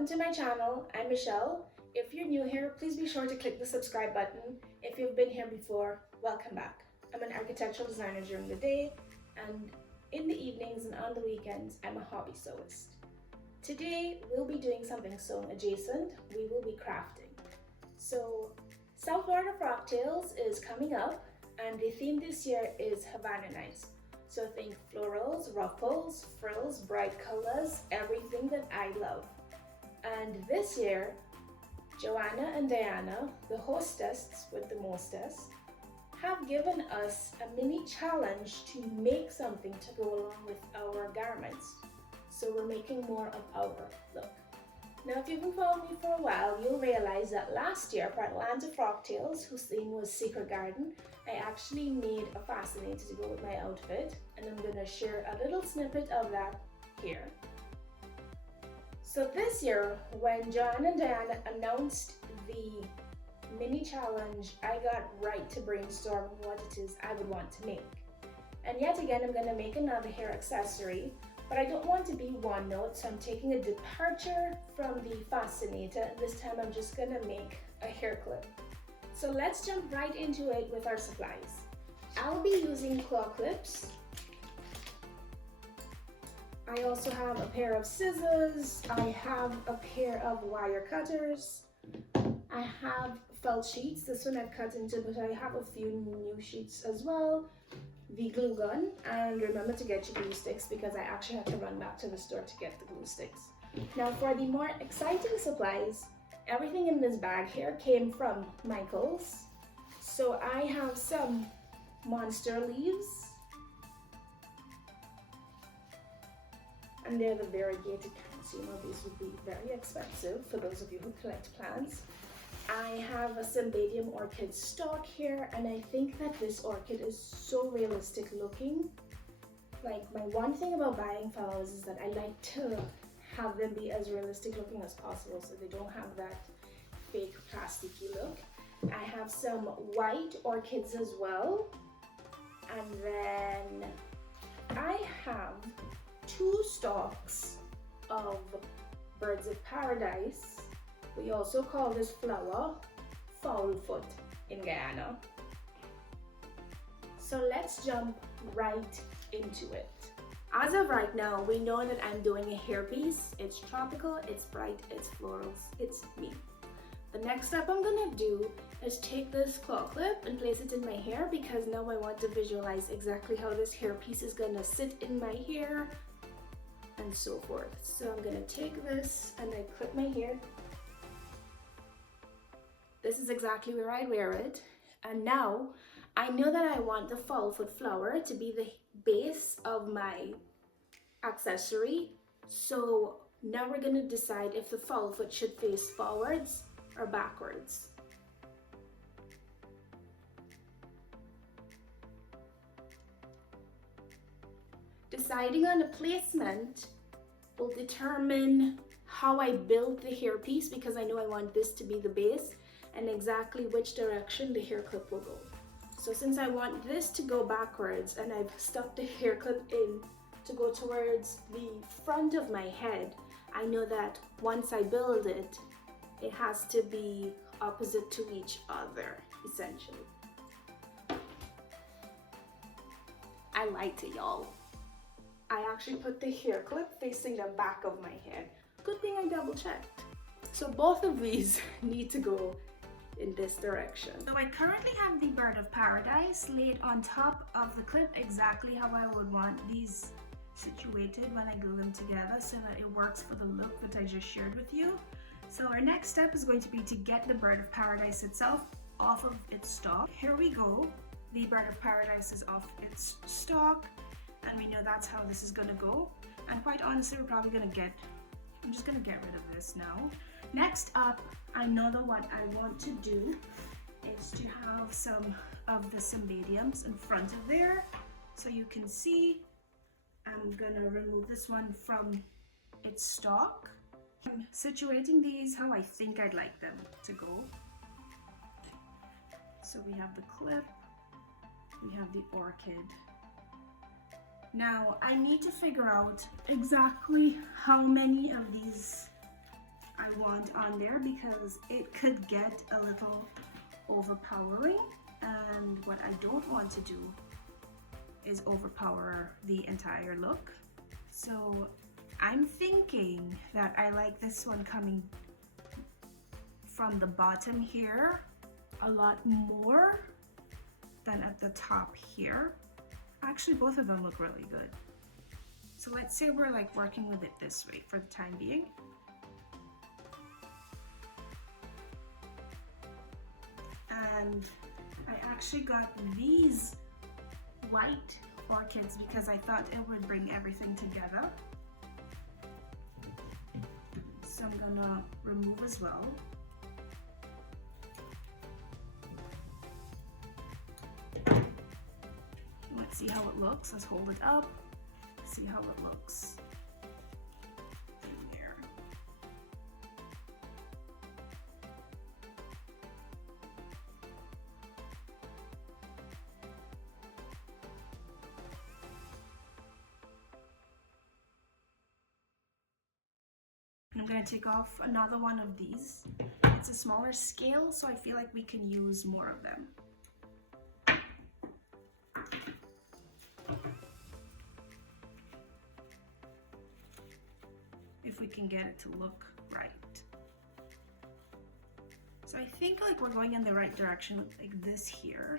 welcome to my channel. I'm Michelle. If you're new here, please be sure to click the subscribe button. If you've been here before, welcome back. I'm an architectural designer during the day, and in the evenings and on the weekends, I'm a hobby sewist. Today, we'll be doing something sewing adjacent. We will be crafting. So, South Florida Frocktails is coming up, and the theme this year is Havana Nights. So think florals, ruffles, frills, bright colors, everything that I love. And this year, Joanna and Diana, the hostess with the mostest, have given us a mini challenge to make something to go along with our garments. So we're making more of our look. Now, if you've been following me for a while, you'll realize that last year for Atlanta Frocktails, whose theme was Secret Garden, I actually made a fascinator to go with my outfit, and I'm gonna share a little snippet of that here. So this year, when John and Diana announced the mini challenge, I got right to brainstorm what it is I would want to make. And yet again, I'm gonna make another hair accessory, but I don't want to be one note, so I'm taking a departure from the fascinator, and this time I'm just gonna make a hair clip. So let's jump right into it with our supplies. I'll be using claw clips. I also have a pair of scissors. I have a pair of wire cutters. I have felt sheets. This one I've cut into, but I have a few new sheets as well. The glue gun, and remember to get your glue sticks because I actually had to run back to the store to get the glue sticks. Now for the more exciting supplies, everything in this bag here came from Michael's. So I have some monster leaves, and they're the variegated kinds. You know, these would be very expensive for those of you who collect plants. I have a Cymbidium orchid stalk here, and I think that this orchid is so realistic looking. Like, my one thing about buying flowers is that I like to have them be as realistic looking as possible so they don't have that fake plasticky look. I have some white orchids as well, and then I have 2 stalks of birds of paradise. We also call this flower foulfoot in Guyana. So let's jump right into it. As of right now, we know that I'm doing a hairpiece. It's tropical, it's bright, it's florals, it's me. The next step I'm gonna do is take this claw clip and place it in my hair, because now I want to visualize exactly how this hairpiece is gonna sit in my hair and so forth. So I'm gonna take this and I clip my hair. This is exactly where I wear it. And now I know that I want the foulfoot flower to be the base of my accessory. So now we're gonna decide if the foulfoot should face forwards or backwards. Deciding on the placement will determine how I build the hairpiece, because I know I want this to be the base, and exactly which direction the hair clip will go. So since I want this to go backwards and I've stuck the hair clip in to go towards the front of my head, I know that once I build it, it has to be opposite to each other, essentially. I lied to y'all. I actually put the hair clip facing the back of my head. Good thing I double checked. So both of these need to go in this direction. So I currently have the bird of paradise laid on top of the clip exactly how I would want these situated when I glue them together so that it works for the look that I just shared with you. So our next step is going to be to get the bird of paradise itself off of its stalk. Here we go. The bird of paradise is off its stalk, and we know that's how this is gonna go. And quite honestly, I'm just gonna get rid of this now. Next up, I know that what I want to do is to have some of the Cymbidiums in front of there. So you can see, I'm gonna remove this one from its stalk. I'm situating these how I think I'd like them to go. So we have the clip, we have the orchid. Now I need to figure out exactly how many of these I want on there because it could get a little overpowering, and what I don't want to do is overpower the entire look. So I'm thinking that I like this one coming from the bottom here a lot more than at the top here. Actually, both of them look really good. So let's say we're like working with it this way for the time being. And I actually got these white orchids because I thought it would bring everything together. So I'm gonna remove as well. Let's see how it looks. Let's hold it up. See how it looks. There. I'm going to take off another one of these. It's a smaller scale, so I feel like we can use more of them. If we can get it to look right. So I think like we're going in the right direction with like this here.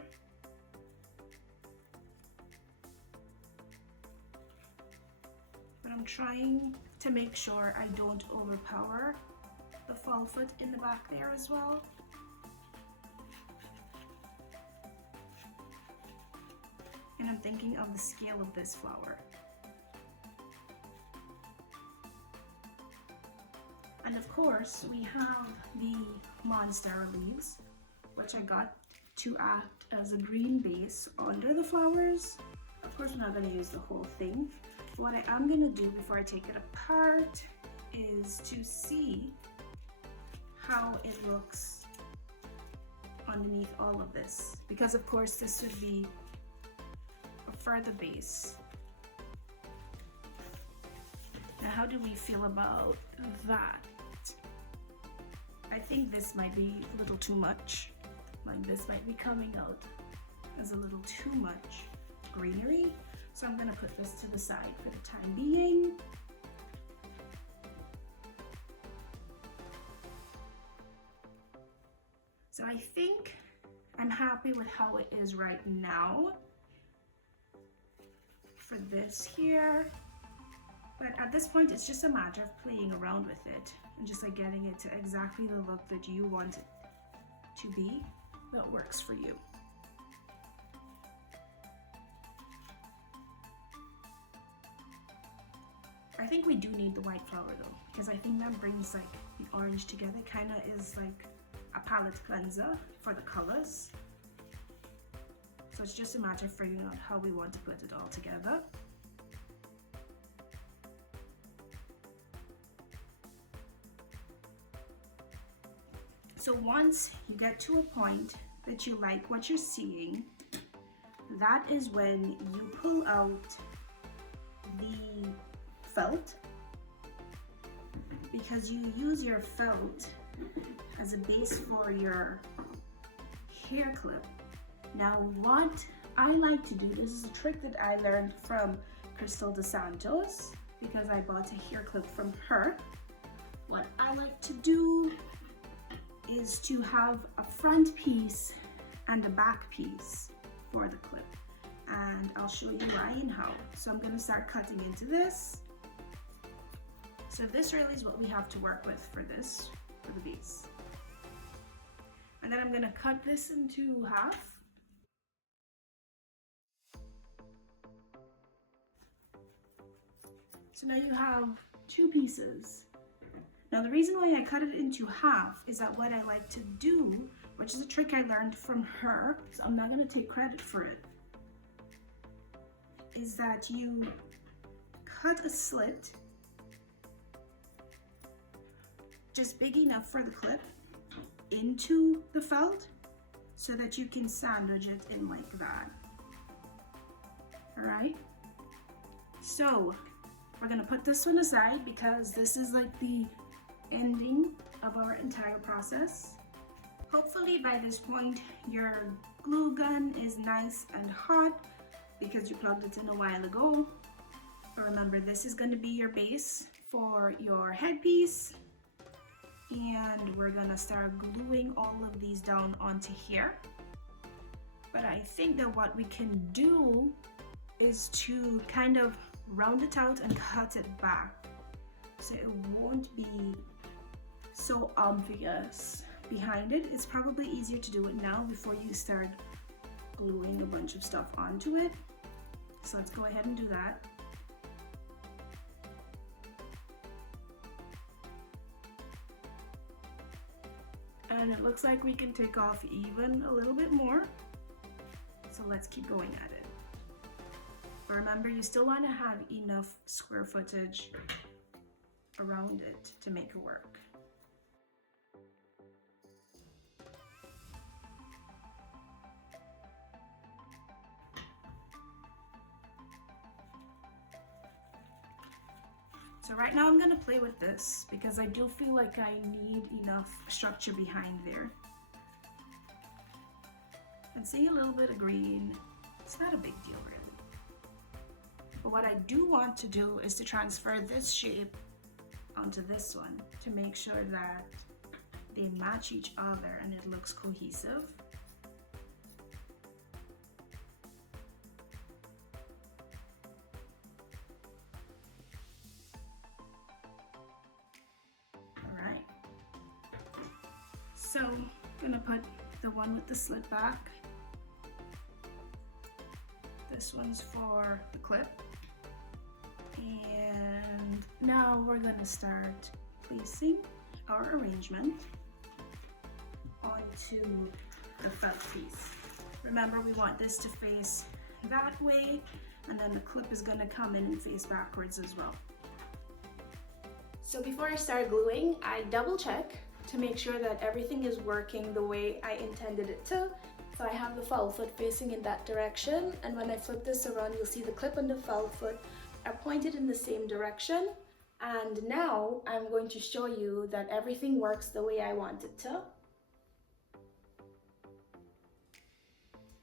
But I'm trying to make sure I don't overpower the fall foot in the back there as well. And I'm thinking of the scale of this flower. And of course, we have the monstera leaves, which I got to act as a green base under the flowers. Of course, we're not going to use the whole thing. But what I am going to do before I take it apart is to see how it looks underneath all of this. Because of course, this would be a further base. Now, how do we feel about that? I think this might be a little too much. Like this might be coming out as a little too much greenery. So I'm gonna put this to the side for the time being. So I think I'm happy with how it is right now for this here. But at this point, it's just a matter of playing around with it and just like getting it to exactly the look that you want it to be, that works for you. I think we do need the white flower though, because I think that brings like the orange together, kind of is like a palette cleanser for the colors. So it's just a matter of figuring out how we want to put it all together. So once you get to a point that you like what you're seeing, that is when you pull out the felt, because you use your felt as a base for your hair clip. Now what I like to do, this is a trick that I learned from Crystal DeSantos, because I bought a hair clip from her. What I like to do is to have a front piece and a back piece for the clip, and I'll show you why and how. So I'm going to start cutting into this. So this really is what we have to work with for this, for the base. And then I'm going to cut this into half. So now you have two pieces. Now the reason why I cut it into half is that what I like to do, which is a trick I learned from her, so I'm not going to take credit for it, is that you cut a slit just big enough for the clip into the felt so that you can sandwich it in like that. All right, so we're gonna put this one aside because this is like the ending of our entire process. Hopefully by this point your glue gun is nice and hot because you plugged it in a while ago. But remember, this is going to be your base for your headpiece, and we're gonna start gluing all of these down onto here. But I think that what we can do is to kind of round it out and cut it back so it won't be so obvious behind it. It's probably easier to do it now before you start gluing a bunch of stuff onto it. So let's go ahead and do that. And it looks like we can take off even a little bit more. So let's keep going at it. But remember, you still want to have enough square footage around it to make it work. So right now I'm going to play with this because I do feel like I need enough structure behind there. And see a little bit of green, it's not a big deal really. But what I do want to do is to transfer this shape onto this one to make sure that they match each other and it looks cohesive. So I'm gonna put the one with the slit back. This one's for the clip. And now we're gonna start placing our arrangement onto the felt piece. Remember, we want this to face that way, and then the clip is gonna come in and face backwards as well. So before I start gluing, I double check to make sure that everything is working the way I intended it to. So I have the foul foot facing in that direction, and when I flip this around, you'll see the clip and the foul foot are pointed in the same direction. And now I'm going to show you that everything works the way I want it to.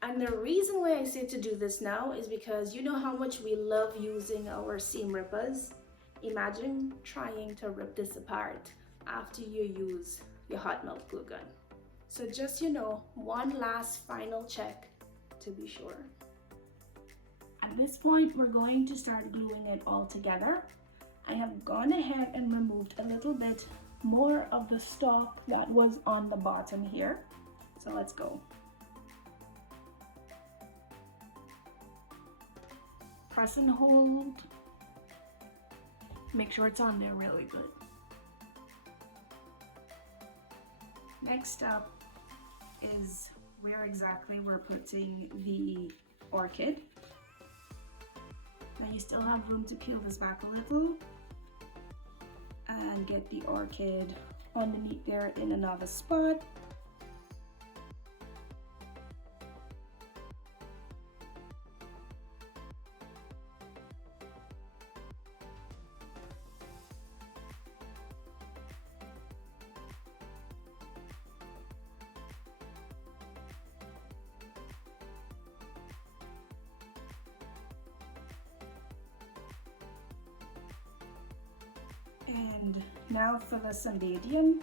And the reason why I say to do this now is because you know how much we love using our seam rippers. Imagine trying to rip this apart after you use your hot melt glue gun. So just, you know, one last final check to be sure. At this point, we're going to start gluing it all together. I have gone ahead and removed a little bit more of the stock that was on the bottom here. So let's go. Press and hold. Make sure it's on there really good. Next up is where exactly we're putting the orchid. Now you still have room to peel this back a little and get the orchid underneath there in another spot. And now for the Sundidian.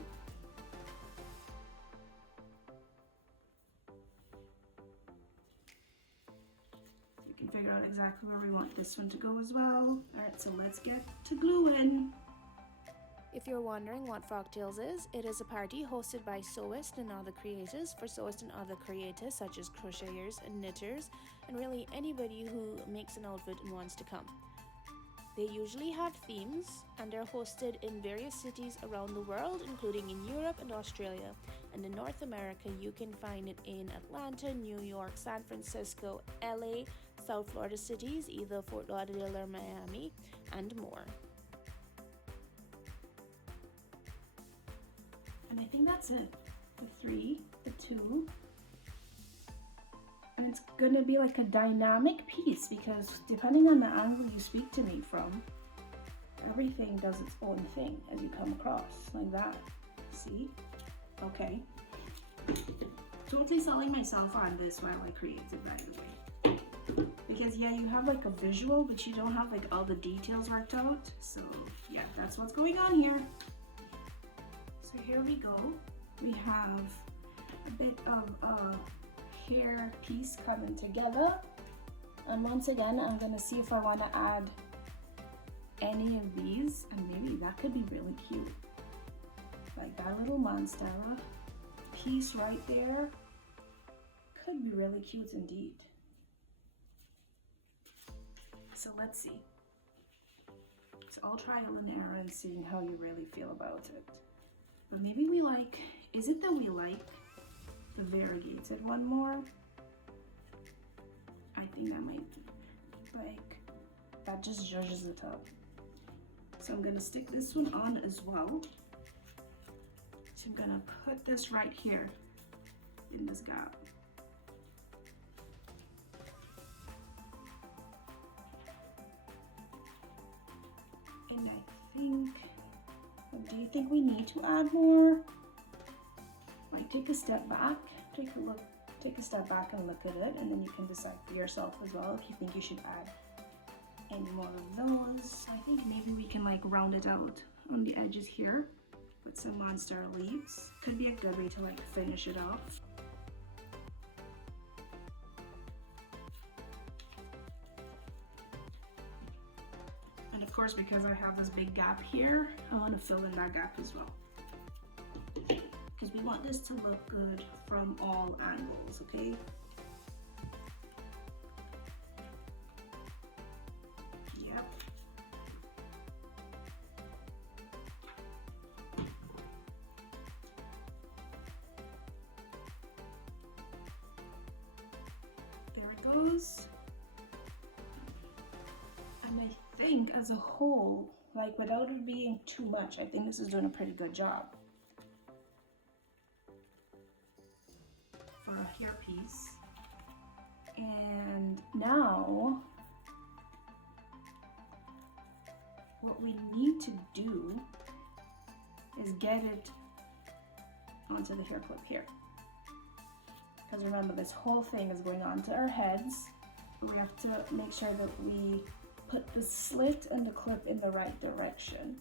We can figure out exactly where we want this one to go as well. Alright, so let's get to gluing. If you're wondering what Frocktails is, it is a party hosted by sewists and other creators for sewists and other creators such as crocheters and knitters, and really anybody who makes an outfit and wants to come. They usually have themes, and they're hosted in various cities around the world, including in Europe and Australia. And in North America, you can find it in Atlanta, New York, San Francisco, LA, South Florida cities, either Fort Lauderdale or Miami, and more. And I think that's it. The 3, the 2. And it's gonna be like a dynamic piece because depending on the angle you speak to me from, everything does its own thing as you come across, like that. See? Okay. Totally selling myself on this while I create it, by the way. Because yeah, you have like a visual, but you don't have like all the details worked out. So yeah, that's what's going on here. So here we go. We have a bit of a hair piece coming together. And once again, I'm gonna see if I wanna add any of these, and maybe that could be really cute. Like that little monstera piece right there could be really cute indeed. So let's see. It's all trial and error and seeing how you really feel about it. But maybe we like, is it that we like the variegated one more? I think that might be, like, that just zhuzhes it up. So I'm gonna stick this one on as well. So I'm gonna put this right here in this gap. And I think, do you think we need to add more? Might take a step back, take a step back and look at it, and then you can decide for yourself as well if you think you should add any more of those. I think maybe we can like round it out on the edges here with some monstera leaves. Could be a good way to like finish it off. And of course, because I have this big gap here, I want to fill in that gap as well. Because we want this to look good from all angles, okay? Yep. There it goes. And I think as a whole, like without it being too much, I think this is doing a pretty good job. For a hairpiece. And now what we need to do is get it onto the hair clip here. Because remember, this whole thing is going onto our heads. We have to make sure that we put the slit and the clip in the right direction.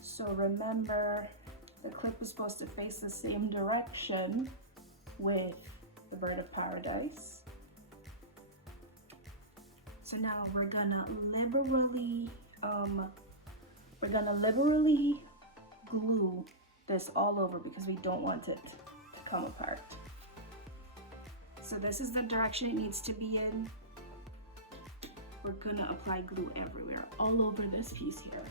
So remember, the clip is supposed to face the same direction with the bird of paradise. So now we're gonna liberally glue this all over because we don't want it to come apart. So this is the direction it needs to be in. We're gonna apply glue everywhere, all over this piece here.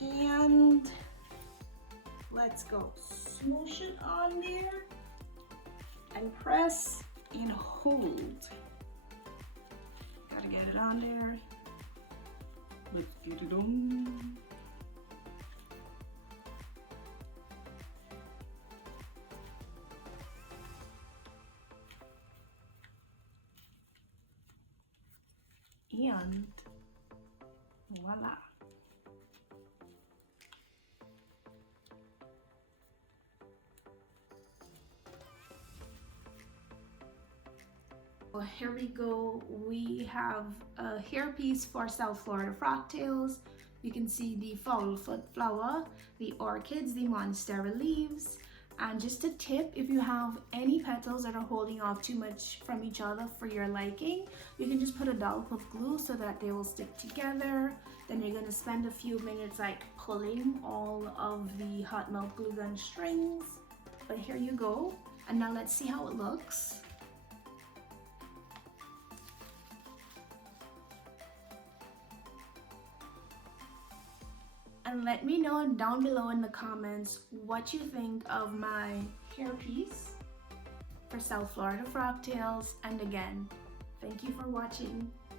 And let's go. Smoosh it on there and press and hold. Gotta get it on there. Let's get it on. And voila. Well, here we go. We have a hairpiece for South Florida frocktails. You can see the fowl foot flower, the orchids, the monstera leaves. And just a tip, if you have any petals that are holding off too much from each other for your liking, you can just put a dollop of glue so that they will stick together. Then you're gonna spend a few minutes like pulling all of the hot melt glue gun strings. But here you go. And now let's see how it looks. And let me know down below in the comments what you think of my hairpiece for South Florida frocktails. And again, thank you for watching.